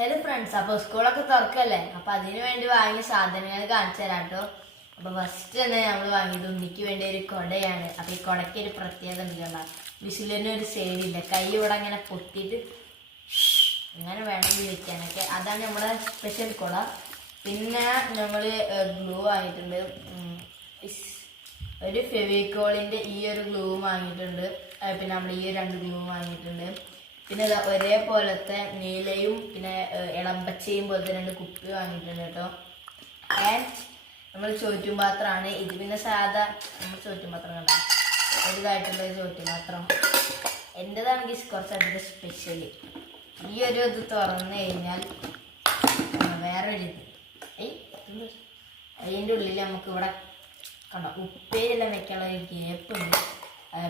Hello friends, അപ്പോൾ സ്കൂളൊക്കെ തുറക്കല്ലേ. അപ്പോൾ അതിന് വേണ്ടി വാങ്ങിയ സാധനങ്ങൾ കാണിച്ചു തരാം കേട്ടോ. അപ്പോൾ ഫസ്റ്റ് തന്നെ നമ്മൾ വാങ്ങിയത് ഉണ്ണിക്ക് വേണ്ടി ഒരു കുടയാണ്. അപ്പോൾ ഈ കുടയ്ക്ക് ഒരു പ്രത്യേകത ഉണ്ട്. വിസിലിന് ഒരു സൈഡില്ല, കൈ ഇവിടെ അങ്ങനെ പൊത്തിയിട്ട് അങ്ങനെ വേണമെങ്കിൽ വെക്കാനൊക്കെ. അതാണ് നമ്മുടെ സ്പെഷ്യൽ കുട. പിന്നെ നമ്മൾ ഗ്ലൂ വാങ്ങിയിട്ടുണ്ട്. ഒരു ഫെവിക്കോളിൻ്റെ ഈ ഒരു ഗ്ലൂ വാങ്ങിയിട്ടുണ്ട്. പിന്നെ നമ്മൾ ഈ രണ്ട് ഗ്ലൂ വാങ്ങിയിട്ടുണ്ട്. പിന്നെ ഒരേപോലത്തെ നീലയും പിന്നെ ഇളമ്പച്ചയും പോലത്തെ രണ്ട് കുപ്പി വാങ്ങിയിട്ടുണ്ട് കേട്ടോ. ആൻഡ് നമ്മൾ ചോറ്റുപാത്രമാണ് ഇത്. പിന്നെ സാധാ നമ്മൾ ചോറ്റുപാത്രം കണ്ട വലുതായിട്ടുള്ള ചോറ്റുപാത്രം എൻ്റെതാണെങ്കിൽ കുറച്ചധികം സ്പെഷ്യൽ. ഈ ഒരു ഇത് തുറന്നു കഴിഞ്ഞാൽ വേറൊരു ഇത് അതിൻ്റെ ഉള്ളിൽ നമുക്ക് ഇവിടെ കണ്ടോ ഉപ്പേരെല്ലാം വെക്കാനുള്ള ഒരു ഗ്യാപ്പ് ഉണ്ട്.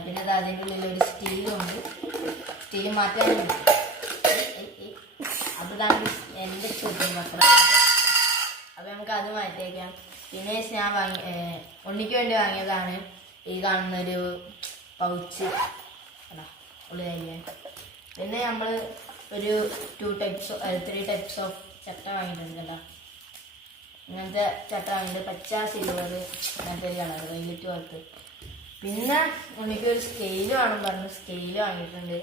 പിന്നെ അത് അതിൻ്റെ ഉള്ളിൽ ഒരു സ്റ്റീലും ഉണ്ട്. സ്റ്റീൽ മാറ്റാനുണ്ട്. അതാണ് എൻ്റെ ചോറ്റുപാത്രം. അപ്പോൾ നമുക്ക് അത് മാറ്റിയേക്കാം. പിന്നെ ഞാൻ ഉണ്ണിക്ക് വേണ്ടി വാങ്ങിയതാണ് ഈ കാണുന്നൊരു പൗച്ച് ഉള്ളിലായി. പിന്നെ നമ്മൾ ഒരു 3 ടൈപ്സ് ഓഫ് ചട്ട വാങ്ങിയിട്ടുണ്ടല്ലോ. ഇങ്ങനത്തെ ചട്ട വാങ്ങിയിട്ട് പച്ച, സിൽവർ, അങ്ങനത്തെ ഒരു കളർ വൈലറ്റ് പോലത്ത്. പിന്നെ ഉണ്ണിക്ക് ഒരു സ്കെയില് വേണം പറഞ്ഞു സ്കെയില് വാങ്ങിയിട്ടുണ്ട്.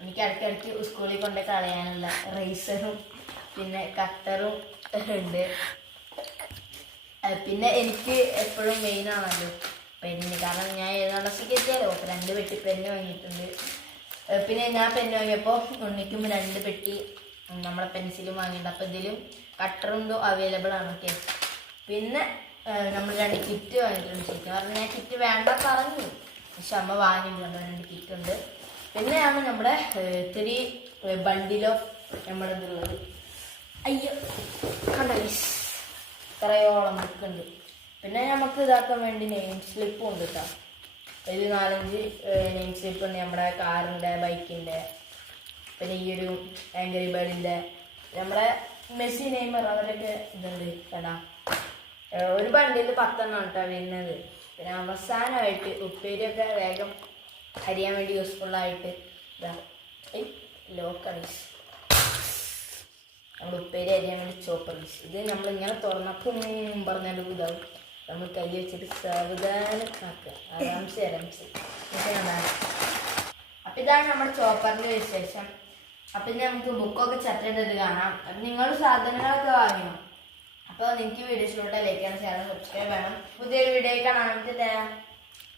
എനിക്ക് ഇടയ്ക്കിടയ്ക്ക് സ്കൂളിൽ കൊണ്ട് കളയാനുള്ള റേസറും പിന്നെ കട്ടറും ഉണ്ട്. പിന്നെ എനിക്ക് എപ്പോഴും മെയിൻ ആണല്ലോ പെന്ന്, കാരണം ഞാൻ 7ാം ക്ലാസ്സിൽ എത്തിയാലോ. അപ്പോൾ 2 പെട്ടി പെന്ന് വാങ്ങിയിട്ടുണ്ട്. പിന്നെ ഞാൻ പെന്ന് വാങ്ങിയപ്പോൾ ഉണ്ണിക്കും 2 പെട്ടി നമ്മളെ പെൻസിലും വാങ്ങിയിട്ടുണ്ട്. അപ്പോൾ ഇതിലും കട്ടറും അവൈലബിൾ ആണ്. ഓക്കെ. പിന്നെ നമ്മൾ 2 കിറ്റ് വാങ്ങിയിട്ടുണ്ട്. ശരിക്കും പറഞ്ഞാൽ ഞാൻ കിറ്റ് വേണ്ട പറഞ്ഞു, പക്ഷെ അമ്മ വാങ്ങിയിട്ടുണ്ട്. 2 കിറ്റ് ഉണ്ട്. പിന്നെയാണ് നമ്മുടെ 3 ബണ്ടിൽ ഓഫ് നമ്മളിതുള്ളത്. അയ്യോ കണ്ട ഇത്രയോളം ബുക്കുണ്ട്. പിന്നെ നമുക്ക് ഇതാക്കാൻ വേണ്ടി നെയിം സ്ലിപ്പും ഉണ്ട് കേട്ടോ. ഒരു 4-5 നെയിം സ്ലിപ്പ് ഉണ്ട്. നമ്മുടെ കാറിൻ്റെ, ബൈക്കിൻ്റെ, പിന്നെ ഈ ഒരു ആംഗ്രി ബേർഡിൻ്റെ, നമ്മുടെ മെസ്സി, നെയ്മർ അവരൊക്കെ ഇതുണ്ട് കേട്ടാ. ഒരു ബണ്ടിൽ 10 എണ്ണം കേട്ടോ വരുന്നത്. പിന്നെ അവസാനമായിട്ട് ഉപ്പേരിയൊക്കെ വേഗം അരിയാൻ വേണ്ടി യൂസ്ഫുള്ളായിട്ട് ഇതാ ലോക്കറീസ്, നമ്മൾ ഉപ്പേരി അരിയാൻ വേണ്ടി ചോപ്പറീസ്. ഇത് നമ്മളിങ്ങനെ തുറന്നപ്പം പറഞ്ഞാൽ ഇതാവും. നമ്മൾ കൈ വെച്ചിട്ട് സാവധാനം ആക്കുക, ആരാംസെ. അപ്പം ഇതാണ് നമ്മുടെ ചോപ്പറിൻ്റെ വിശേഷം. അപ്പം ഇനി നമുക്ക് ബുക്കൊക്കെ ചട്ടേണ്ടത് കാണാം. നിങ്ങൾ സാധനങ്ങളൊക്കെ വാങ്ങിയോ? അപ്പോൾ നിങ്ങൾക്ക് വീഡിയോസിലൂടെ ലൈക്ക് ചെയ്യണം, ഷെയർ, സബ്സ്ക്രൈബ് വേണം. പുതിയൊരു വീഡിയോ കാണാൻ.